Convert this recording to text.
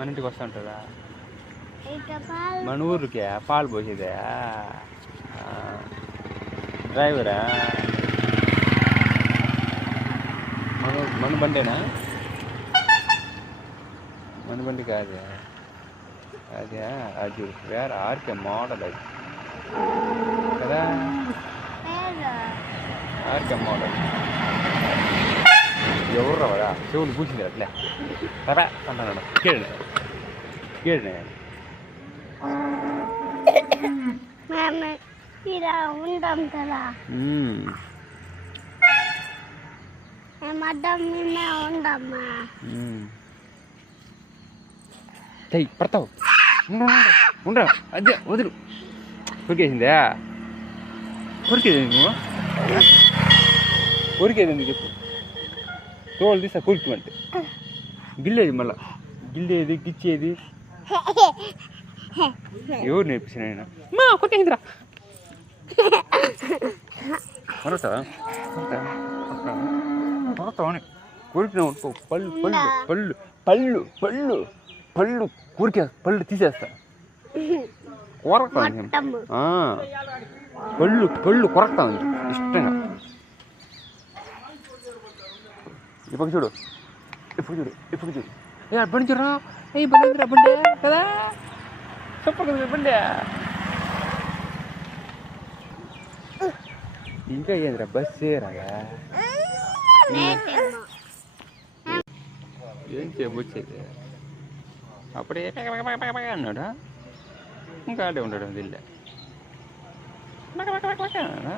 మన ఇంటికి వస్తూ ఉంటుందా? మన ఊరికే పాలు పోసేదే? డ్రైవరా? మన బండేనా? మన బండి కాదే, అదే అది వేరే ఆర్కే మోడల్ అది కదా, ఆర్కే మోడల్. ఎవరు రావడా చెవులు పూసింది అట్లే సరే అంటున్నాడు. కేడు కేడు ఇలా ఉంటాం కదా, ఉండమ్మా చెయ్యి పడతావు. ఉండరా అదే వదులు. కొరికేసిందా? కొరికేది నువ్వు? కొరికేది ఎందుకు చెప్పు? తోలు తీసా కొరికిమంటే గిల్లేది, మళ్ళా గిల్లేది గిచ్చేది ఎవరు నేర్పించిన ఆయన? మా కొట్టేసిందిరా. కొరతావా? కొరతావని కొరికినా అనుకో పళ్ళు పళ్ళు పళ్ళు పళ్ళు పళ్ళు పళ్ళు కొరికే పళ్ళు తీసేస్తా. కొరకుతా పళ్ళు పళ్ళు కొరకుతా ఉంది ఇష్టంగా. ఇప్పుడు చూడు, ఇప్పుడు చూడు, ఇప్పుడు చూడు. ఏ బండి చూడరా, ఏ బండి బండి కదా, సూపర్ కదా బండి. ఇంకా ఏంద్రా బస్సే రాగా? ఏం చేయబోచ్చేది? అప్పుడే అన్నాడా? ఇంకా ఆడే ఉన్నాడు దిల్లే అన్నాడా?